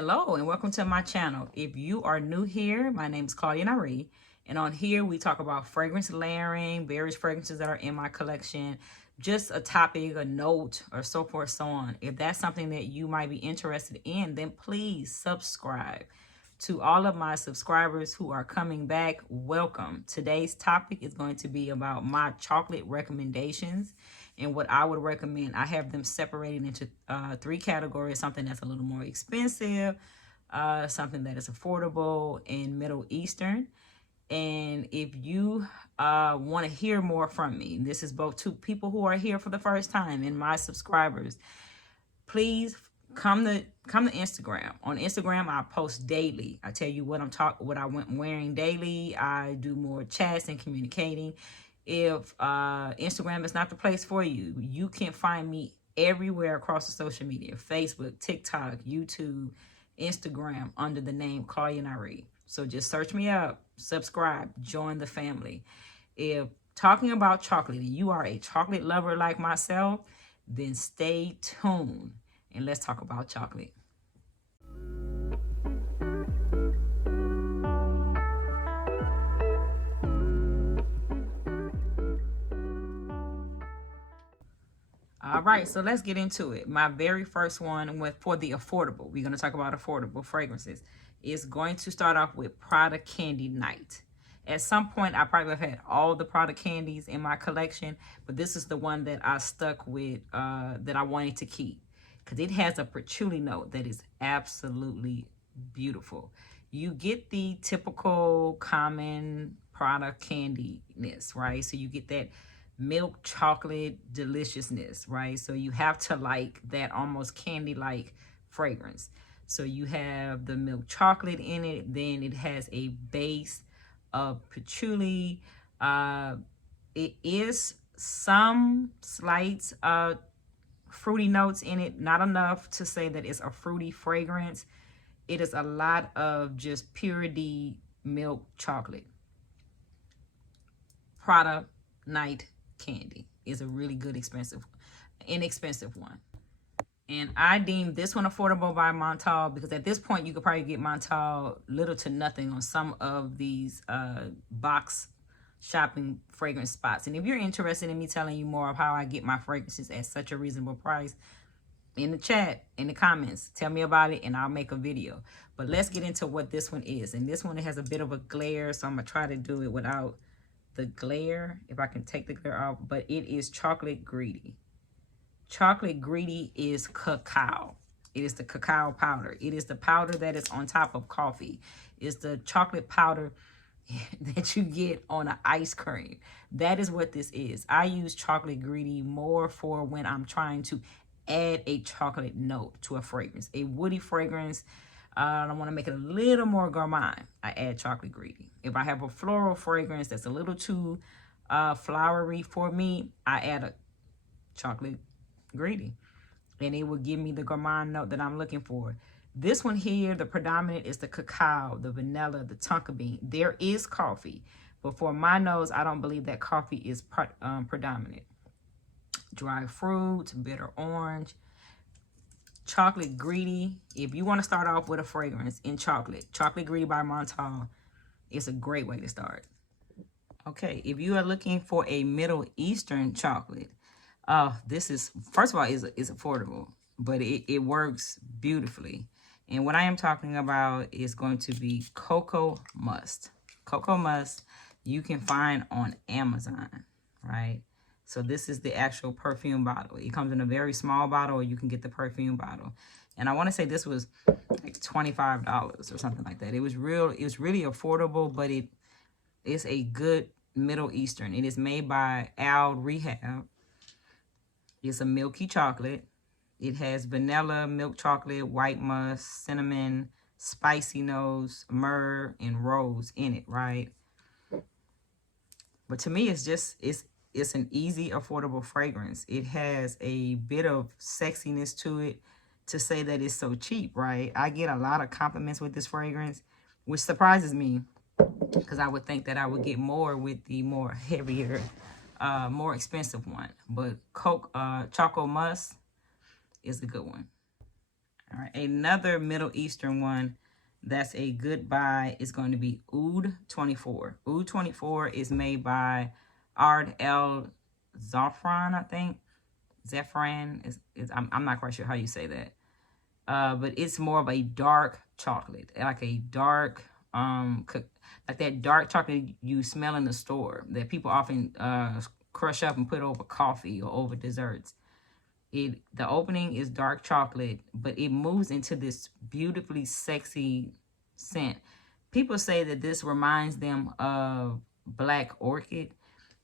Hello and welcome to my channel. If you are new here, my name is ClaudiaNyree, and on here we talk about fragrance layering, various fragrances that are in my collection, just a topic, a note, or so forth, so on. If that's something that you might be interested in, then please subscribe. To all of my subscribers who are coming back, welcome. Today's topic is going to be about my chocolate recommendations and what I would recommend. I have them separated into three categories: something that's a little more expensive, something that is affordable, and Middle Eastern. And if you want to hear more from me, this is both to people who are here for the first time and my subscribers, please come to Instagram. On Instagram, I post daily. I tell you what I'm wearing daily. I do more chats and communicating. If Instagram is not the place for you, you can find me everywhere across the social media: Facebook, TikTok, YouTube, Instagram, under the name ClaudiaNyree. So just search me up, subscribe, join the family. If talking about chocolate and you are a chocolate lover like myself, then stay tuned and let's talk about chocolate. All right, so let's get into it. My very first one went for the affordable. We're going to talk about affordable fragrances. It's going to start off with Prada Candy Night. At some point, I probably have had all the Prada candies in my collection, but this is the one that I stuck with, that I wanted to keep, because it has a patchouli note that is absolutely beautiful. You get the typical common Prada candiness, right? So you get that milk chocolate deliciousness, right? So you have to like that almost candy-like fragrance. So you have the milk chocolate in it, then it has a base of patchouli. It is some slight fruity notes in it, not enough to say that it's a fruity fragrance. It is a lot of just purity milk chocolate. Prada Night Candy is a really good inexpensive one. And I deem this one affordable by Montal, because at this point you could probably get Montal little to nothing on some of these box shopping fragrance spots. And if you're interested in me telling you more of how I get my fragrances at such a reasonable price, in the chat, in the comments, tell me about it and I'll make a video. But let's get into what this one is. And this one has a bit of a glare, so I'm gonna try to do it without the glare, if I can take the glare off. But it is Chocolate Greedy. Chocolate Greedy is cacao. It is the cacao powder. It is the powder that is on top of coffee. It's the chocolate powder that you get on an ice cream. That is what this is. I use Chocolate Greedy more for when I'm trying to add a chocolate note to a fragrance, a woody fragrance. I want to make it a little more gourmand. I add Chocolate Greedy. If I have a floral fragrance that's a little too flowery for me, I add a Chocolate Greedy, and it will give me the gourmand note that I'm looking for. This one here, the predominant is the cacao, the vanilla, the tonka bean. There is coffee, but for my nose, I don't believe that coffee is predominant. Dry fruit, bitter orange. Chocolate Greedy. If you want to start off with a fragrance in chocolate, Chocolate Greedy by Montal is a great way to start. Okay, if you are looking for a Middle Eastern chocolate, this is, first of all, is affordable, but it works beautifully. And what I am talking about is going to be Choco Musk. Choco Musk you can find on Amazon, right? So this is the actual perfume bottle. It comes in a very small bottle, or you can get the perfume bottle. And I want to say this was like $25 or something like that. It was really affordable, but it is a good Middle Eastern. It is made by Al Rehab. It's a milky chocolate. It has vanilla, milk chocolate, white musk, cinnamon, spicy nose, myrrh, and rose in it, right? But to me, it's an easy, affordable fragrance. It has a bit of sexiness to it to say that it's so cheap, right? I get a lot of compliments with this fragrance, which surprises me, because I would think that I would get more with the more heavier, more expensive one. But Choco Musk is a good one. All right, another Middle Eastern one that's a good buy is going to be Oud 24. Oud 24 is made by Ard El Zafran, I think. Zafran is I'm not quite sure how you say that. But it's more of a dark chocolate, like a dark like that dark chocolate you smell in the store that people often crush up and put over coffee or over desserts. The opening is dark chocolate, but it moves into this beautifully sexy scent. People say that this reminds them of Black Orchid.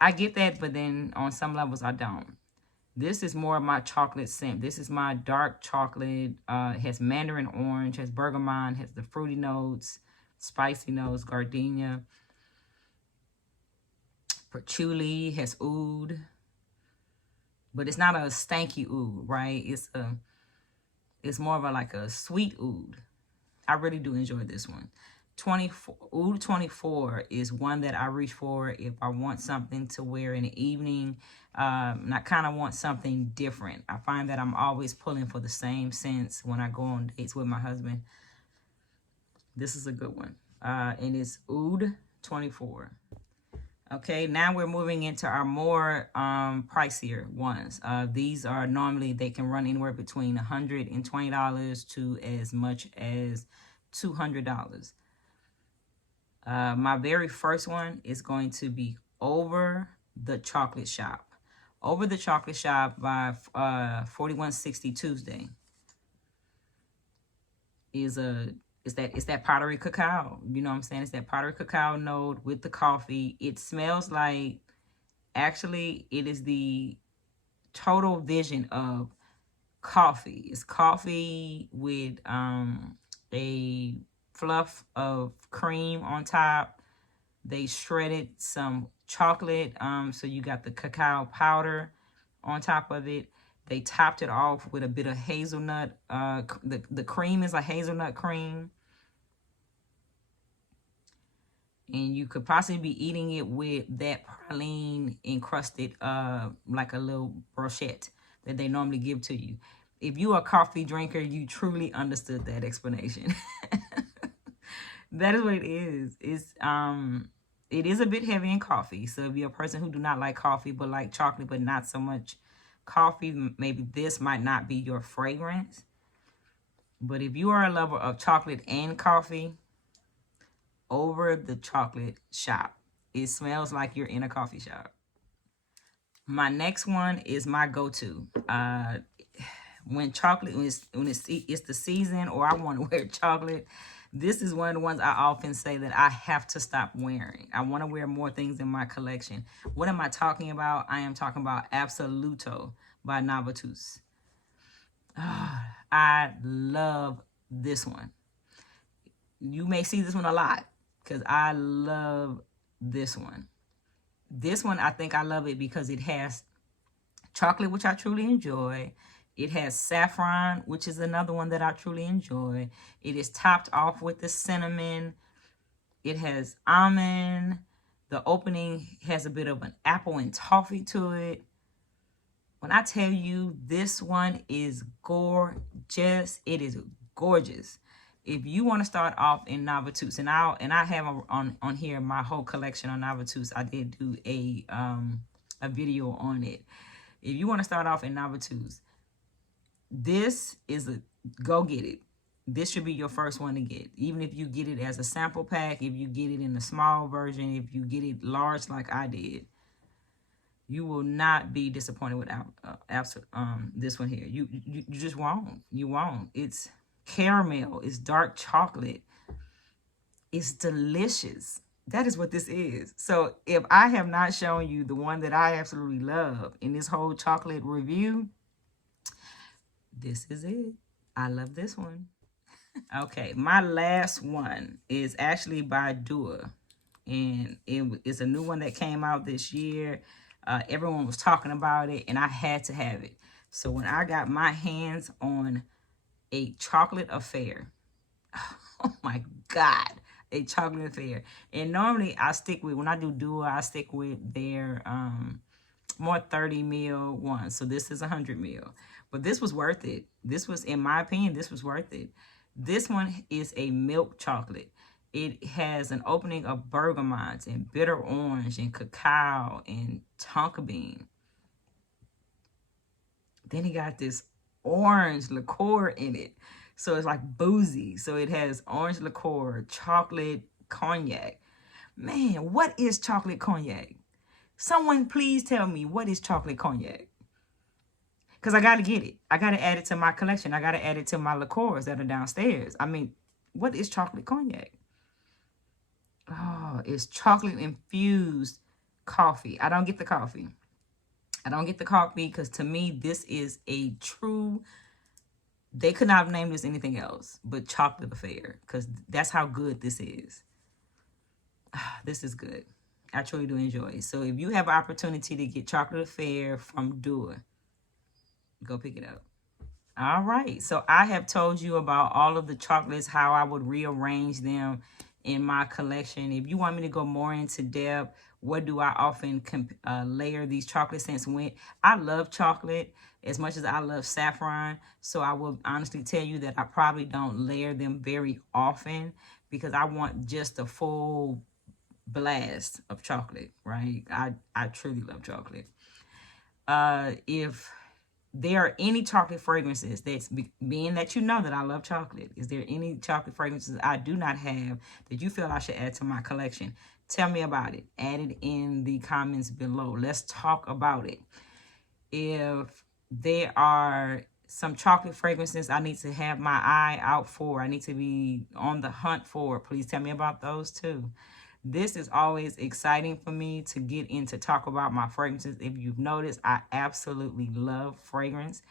I get that, but then on some levels I don't. This is more of my chocolate scent. This is my dark chocolate. It has mandarin orange, has bergamot, has the fruity notes, spicy notes, gardenia, patchouli, has oud. But it's not a stanky oud, right? It's more of a like a sweet oud. I really do enjoy this one. Oud 24 is one that I reach for if I want something to wear in the evening. And I kind of want something different. I find that I'm always pulling for the same scents when I go on dates with my husband. This is a good one. And it's Oud 24. Okay, now we're moving into our more pricier ones. These are normally, they can run anywhere between $120 to as much as $200. My very first one is going to be Over the Chocolate Shop. Over the Chocolate Shop by 4160 Tuesday is that powdery cacao. You know what I'm saying? It's that powdery cacao note with the coffee. It smells like, actually, it is the total vision of coffee. It's coffee with a fluff of cream on top. They shredded some chocolate, so you got the cacao powder on top of it. They topped it off with a bit of hazelnut. The cream is a hazelnut cream. And you could possibly be eating it with that praline encrusted, like a little brochette that they normally give to you. If you're a coffee drinker, you truly understood that explanation. That is what it is. It is a bit heavy in coffee. So if you're a person who do not like coffee but like chocolate but not so much coffee, maybe this might not be your fragrance. But if you are a lover of chocolate and coffee, Over the Chocolate Shop. It smells like you're in a coffee shop. My next one is my go-to. When it's the season or I want to wear chocolate, this is one of the ones I often say that I have to stop wearing. I want to wear more things in my collection. What am I talking about? I am talking about Absolutio by Novatus. I love this one. You may see this one a lot because I love this one. This one, I think I love it because it has chocolate, which I truly enjoy. It has saffron, which is another one that I truly enjoy. It is topped off with the cinnamon. It has almond. The opening has a bit of an apple and toffee to it. When I tell you this one is gorgeous, it is gorgeous. If you want to start off in Novatus, and I have on here my whole collection on Novatus. I did do a video on it. If you want to start off in Novatus, this is a go get it. This should be your first one to get. Even if you get it as a sample pack, if you get it in a small version, if you get it large like I did, you will not be disappointed with this one here. You just won't. You won't. It's caramel. It's dark chocolate. It's delicious. That is what this is. So if I have not shown you the one that I absolutely love in this whole chocolate review, this is it. I love this one. Okay, my last one is actually by Dua. And it's a new one that came out this year. Everyone was talking about it, and I had to have it. So when I got my hands on a chocolate affair, oh my God, a chocolate affair. And normally I stick with, when I do Dua, I stick with their more 30 ml ones. So this is 100 ml. But this was worth it. This was, in my opinion, this was worth it. This one is a milk chocolate. It has an opening of bergamot and bitter orange and cacao and tonka bean. Then it got this orange liqueur in it. So it's like boozy. So it has orange liqueur, chocolate cognac. Man, what is chocolate cognac? Someone please tell me, what is chocolate cognac? Because I got to get it. I got to add it to my collection. I got to add it to my liqueurs that are downstairs. I mean, what is chocolate cognac? Oh, it's chocolate infused coffee. I don't get the coffee. I don't get the coffee because to me, this is a true, they could not have named this anything else but chocolate affair, because that's how good this is. This is good. I truly do enjoy it. So if you have an opportunity to get chocolate affair from Dua, go pick it up. All right. So I have told you about all of the chocolates, how I would rearrange them in my collection. If you want me to go more into depth, what do I often layer these chocolate scents with? I love chocolate as much as I love saffron. So I will honestly tell you that I probably don't layer them very often because I want just a full blast of chocolate, right? I truly love chocolate. If there are any chocolate fragrances that's being that you know that I love chocolate, is there any chocolate fragrances I do not have that you feel I should add to my collection? Tell me about it. Add it in the comments below. Let's talk about it. If there are some chocolate fragrances I need to have my eye out for, I need to be on the hunt for, please tell me about those too. This is always exciting for me to get into talk about my fragrances. If you've noticed, I absolutely love fragrance.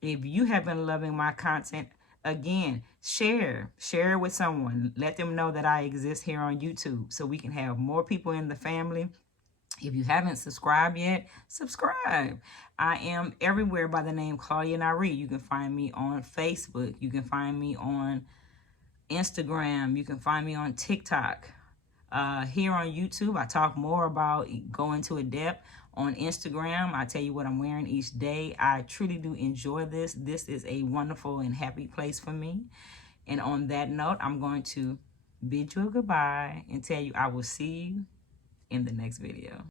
If you have been loving my content, again, share it with someone. Let them know that I exist here on YouTube so we can have more people in the family. If you haven't subscribed yet, subscribe. I am everywhere by the name ClaudiaNyree. You can find me on Facebook. You can find me on Instagram. You can find me on TikTok. Here on YouTube, I talk more about going to a depth. On Instagram, I tell you what I'm wearing each day. I truly do enjoy this. This is a wonderful and happy place for me. And on that note, I'm going to bid you a goodbye and tell you I will see you in the next video.